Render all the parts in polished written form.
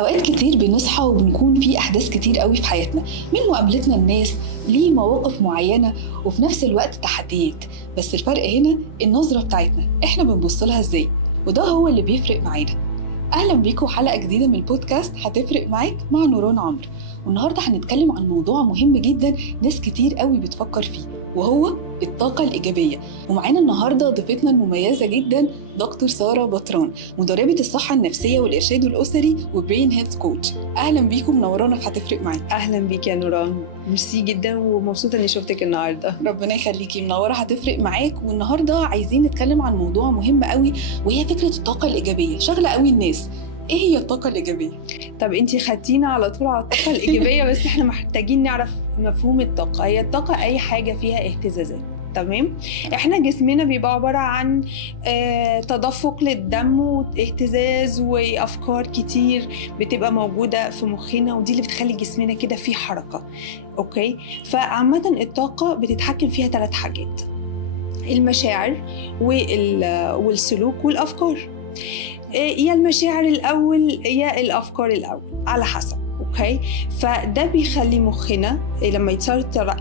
أوقات كتير بنصحى وبنكون في أحداث كتير قوي في حياتنا، من مقابلتنا الناس ليه مواقف معينة وفي نفس الوقت تحديات. بس الفرق هنا النظرة بتاعتنا، إحنا بنبص لها إزاي، وده هو اللي بيفرق معانا. أهلا بيكم حلقة جديدة من البودكاست هتفرق معاك مع نوران عمرو. والنهاردة هنتكلم عن موضوع مهم جدا ناس كتير قوي بتفكر فيه، وهو الطاقة الإيجابية. ومعانا النهاردة ضيفتنا المميزة جدا دكتور سارة بطران، مدربة الصحة النفسية والإرشاد الأسري وبرين هيلث كوتش. أهلا بيكم، منورانا في هتفرق معاك. اهلا بيك يا نوران، ميرسي جدا ومبسوطه اني شفتك النهارده. ربنا يخليكي، منوره هتفرق معاك. والنهارده عايزين نتكلم عن موضوع مهم قوي، وهي فكره الطاقه الايجابيه، شغله قوي الناس. ايه هي الطاقه الايجابيه؟ طب انتي خدتينا على طول على الطاقه الايجابيه، بس احنا محتاجين نعرف مفهوم الطاقه. هي الطاقه اي حاجه فيها اهتزازات، تمام؟ احنا جسمنا بيبقى عباره عن تدفق للدم واهتزاز وافكار كتير بتبقى موجوده في مخنا، ودي اللي بتخلي جسمنا كده فيه حركه. اوكي، فعامه الطاقه بتتحكم فيها 3 حاجات: المشاعر والسلوك والافكار. يا المشاعر الأول يا الأفكار الأول على حسب. أوكي، فده بيخلي مخنا لما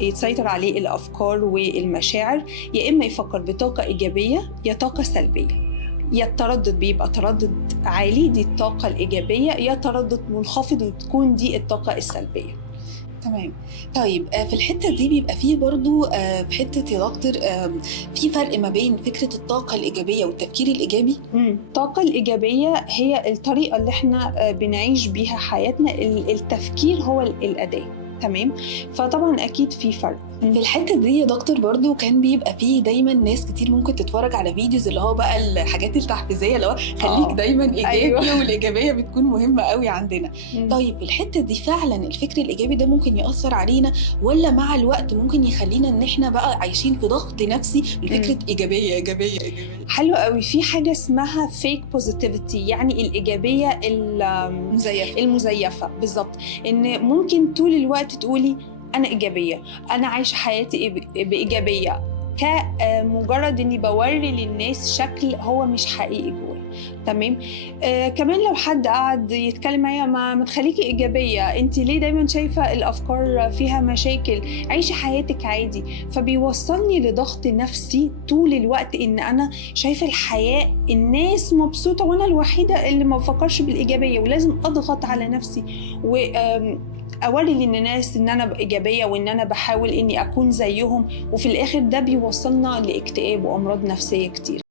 يتسيطر عليه الأفكار والمشاعر، يا إما يفكر بطاقة إيجابية يا طاقة سلبية. يا التردد بيبقى تردد عالي، دي الطاقة الإيجابية، يا تردد منخفض وتكون دي الطاقة السلبية. تمام. طيب في الحته دي بيبقى فيه برضو في حته يا دكتور في فرق ما بين فكره الطاقه الايجابيه والتفكير الايجابي؟ الطاقه الايجابيه هي الطريقه اللي احنا بنعيش بيها حياتنا، التفكير هو الاداه، تمام؟ فطبعا اكيد في فرق. في الحته دي يا دكتور برضو كان بيبقى فيه دايما ناس كتير ممكن تتفرج على فيديوز اللي هو بقى الحاجات التحفيزيه، اللي هو خليك دايما ايجابي. أيوة. والايجابيه بتكون مهمه قوي عندنا. طيب في الحته دي فعلا الفكر الايجابي ده ممكن ياثر علينا، ولا مع الوقت ممكن يخلينا ان احنا بقى عايشين في ضغط نفسي من فكره ايجابيه ايجابيه ايجابيه؟ حلو قوي. في حاجه اسمها فيك بوزيتيفيتي، يعني الايجابيه المزيفه بالظبط. ان ممكن طول الوقت تقولي أنا إيجابية، أنا عايشة حياتي بإيجابية، كمجرد إني بوري للناس شكل هو مش حقيقي جواي، تمام؟ كمان لو حد قعد يتكلم معايا ما تخليكي إيجابية، أنت ليه دايما شايفة الأفكار فيها مشاكل؟ عيشي حياتك عادي. فبيوصلني لضغط نفسي طول الوقت، إن أنا شايفة الحياة الناس مبسوطة وأنا الوحيدة اللي ما بفكرش بالإيجابية، ولازم أضغط على نفسي أوري للناس إن أنا إيجابية وإن أنا بحاول إني أكون زيهم، وفي الآخر ده بيوصلنا لاكتئاب وأمراض نفسية كتير.